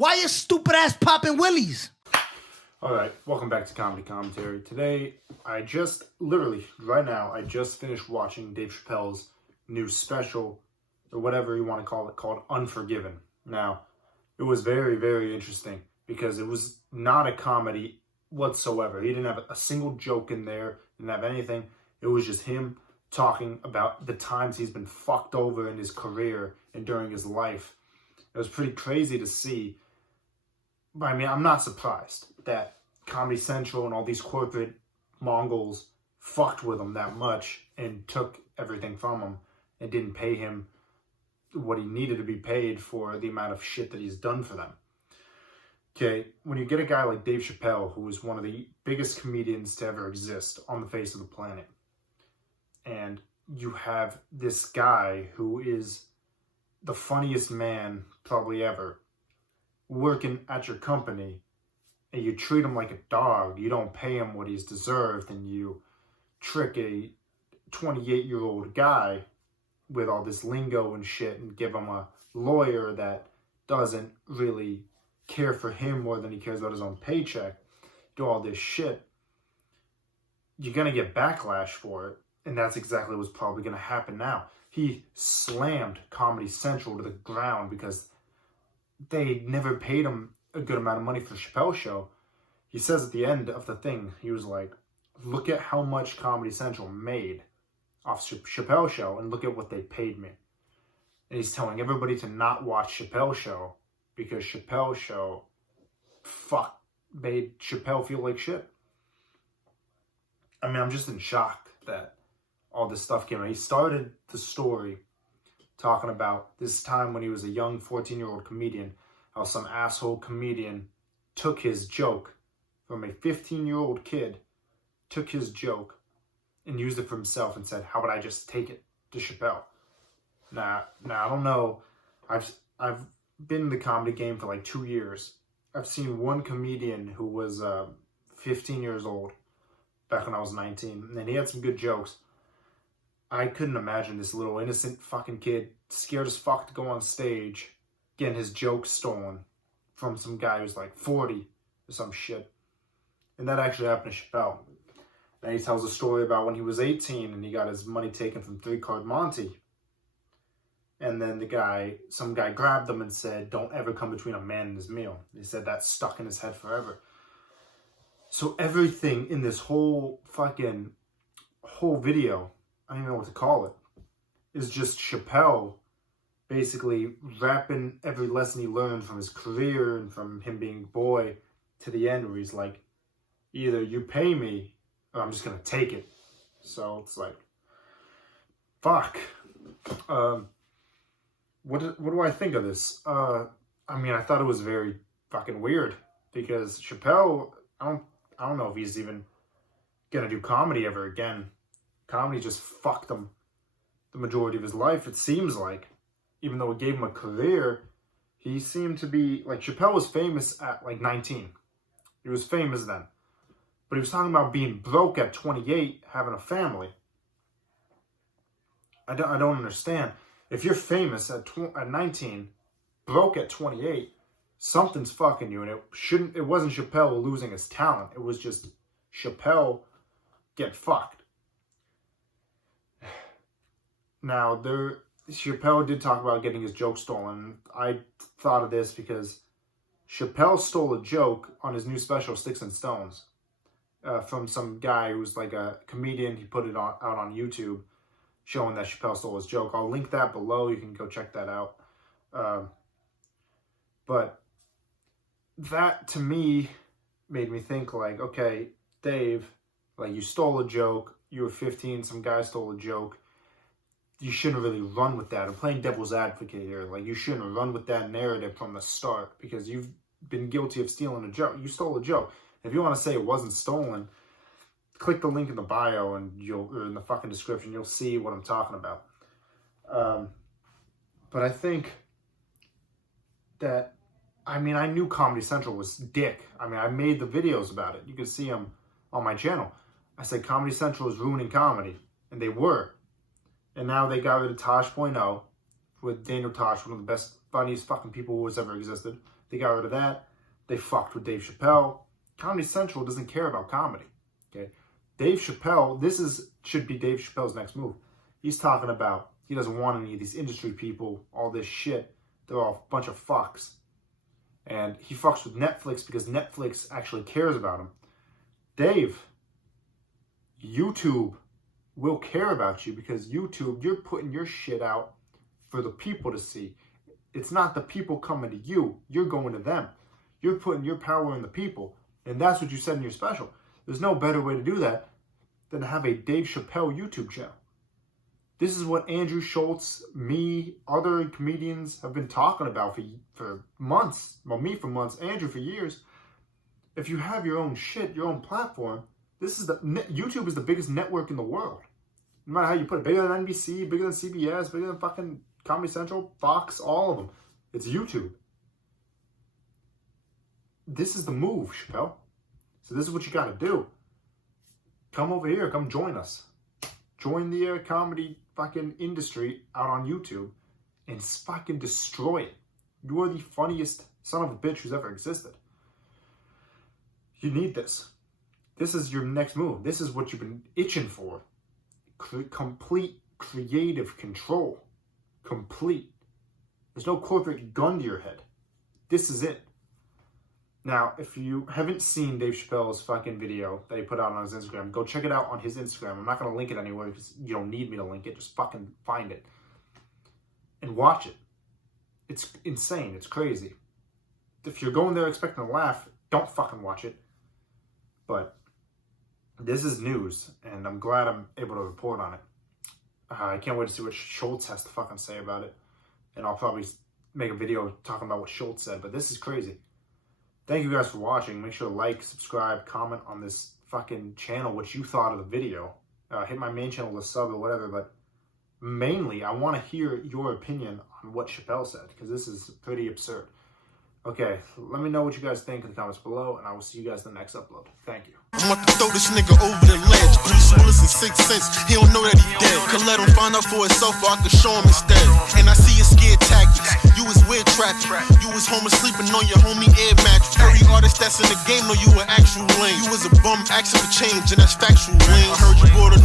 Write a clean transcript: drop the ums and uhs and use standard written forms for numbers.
Why you stupid ass popping willies? All right, welcome back to Comedy Commentary. Today, I just finished watching Dave Chappelle's new special, or whatever you want to call it, called Unforgiven. Now, it was very, very interesting because it was not a comedy whatsoever. He didn't have a single joke in there, didn't have anything. It was just him talking about the times he's been fucked over in his career and during his life. It was pretty crazy to see. But I mean, I'm not surprised that Comedy Central and all these corporate Mongols fucked with him that much and took everything from him and didn't pay him what he needed to be paid for the amount of shit that he's done for them. Okay, when you get a guy like Dave Chappelle, who is one of the biggest comedians to ever exist on the face of the planet, and you have this guy who is the funniest man probably ever working at your company, and you treat him like a dog, you don't pay him what he's deserved, and you trick a 28-year-old guy with all this lingo and shit and give him a lawyer that doesn't really care for him more than he cares about his own paycheck, do all this shit, you're going to get backlash for it. And that's exactly what's probably going to happen now. He slammed Comedy Central to the ground because they never paid him a good amount of money for the Chappelle show. He says at the end of the thing, he was like, look at how much Comedy Central made off Chappelle show and look at what they paid me. And he's telling everybody to not watch Chappelle show because Chappelle show made Chappelle feel like shit. I mean, I'm just in shock that all this stuff came out. He started the story talking about this time when he was a young 14-year-old comedian, how some asshole comedian took his joke from a 15-year-old kid, took his joke and used it for himself and said, how would I just take it to Chappelle? Now I don't know. I've been in the comedy game for like 2 years. I've seen one comedian who was 15 years old back when I was 19, and he had some good jokes. I couldn't imagine this little innocent fucking kid, scared as fuck to go on stage, getting his jokes stolen from some guy who's like 40 or some shit. And that actually happened to Chappelle. Then he tells a story about when he was 18 and he got his money taken from 3 Card Monte. And then some guy grabbed him and said, don't ever come between a man and his meal. He said that stuck in his head forever. So everything in this whole video, I don't even know what to call it, is just Chappelle basically wrapping every lesson he learned from his career and from him being a boy to the end, where he's like, either you pay me or I'm just going to take it. So it's like, fuck. What do I think of this? I mean, I thought it was very fucking weird because Chappelle, I don't know if he's even going to do comedy ever again. Comedy just fucked him the majority of his life, it seems like. Even though it gave him a career, he seemed to be, like, Chappelle was famous at, like, 19. He was famous then. But he was talking about being broke at 28, having a family. I don't understand. If you're famous at 19, broke at 28, something's fucking you. And it wasn't Chappelle losing his talent. It was just Chappelle get fucked. Now, Chappelle did talk about getting his joke stolen. I thought of this because Chappelle stole a joke on his new special, Sticks and Stones, from some guy who's like a comedian. He put it out on YouTube, showing that Chappelle stole his joke. I'll link that below. You can go check that out. But that, to me, made me think like, okay, Dave, like, you stole a joke. You were 15. Some guy stole a joke. You shouldn't really run with that. I'm playing devil's advocate here. Like, you shouldn't run with that narrative from the start because you've been guilty of stealing a joke. You stole a joke. If you want to say it wasn't stolen, click the link in the bio or in the fucking description. You'll see what I'm talking about. But I think that, I mean, I knew Comedy Central was dick. I mean, I made the videos about it. You can see them on my channel. I said Comedy Central is ruining comedy. And they were. And now they got rid of Tosh.0 with Daniel Tosh, one of the best, funniest fucking people who has ever existed. They got rid of that. They fucked with Dave Chappelle. Comedy Central doesn't care about comedy. Okay, Dave Chappelle, should be Dave Chappelle's next move. He's talking about he doesn't want any of these industry people, all this shit. They're all a bunch of fucks. And he fucks with Netflix because Netflix actually cares about him. Dave, YouTube will care about you because YouTube, you're putting your shit out for the people to see. It's not the people coming to you. You're going to them. You're putting your power in the people. And that's what you said in your special. There's no better way to do that than to have a Dave Chappelle YouTube channel. This is what Andrew Schultz, me, other comedians have been talking about for months. Well, me for months, Andrew for years. If you have your own shit, your own platform, YouTube is the biggest network in the world. No matter how you put it, bigger than NBC, bigger than CBS, bigger than fucking Comedy Central, Fox, all of them. It's YouTube. This is the move, Chappelle. So this is what you got to do. Come over here. Come join us. Join the comedy fucking industry out on YouTube and fucking destroy it. You are the funniest son of a bitch who's ever existed. You need this. This is your next move. This is what you've been itching for. Complete creative control. Complete. There's no corporate gun to your head. This is it. Now, if you haven't seen Dave Chappelle's fucking video that he put out on his Instagram, go check it out on his Instagram. I'm not going to link it anywhere because you don't need me to link it. Just fucking find it. And watch it. It's insane. It's crazy. If you're going there expecting to laugh, don't fucking watch it. But this is news, and I'm glad I'm able to report on it. I can't wait to see what Schultz has to fucking say about it. And I'll probably make a video talking about what Schultz said, but this is crazy. Thank you guys for watching. Make sure to like, subscribe, comment on this fucking channel what you thought of the video. Hit my main channel to sub or whatever, but mainly I want to hear your opinion on what Chappelle said, because this is pretty absurd. Okay, let me know what you guys think in the comments below, and I will see you guys in the next upload. Thank you. I'm about to throw this nigga over the ledge. Bruce Willis in 6 Sense, he don't know that he dead. Could let him find out for himself, or I could show him instead. And I see your scared tactics. You was weird trapping. You was home sleeping on your homie air mattress. Every artist that's in the game know you an actual lame. You was a bum asking for change, and that's factual lame. I heard you bought a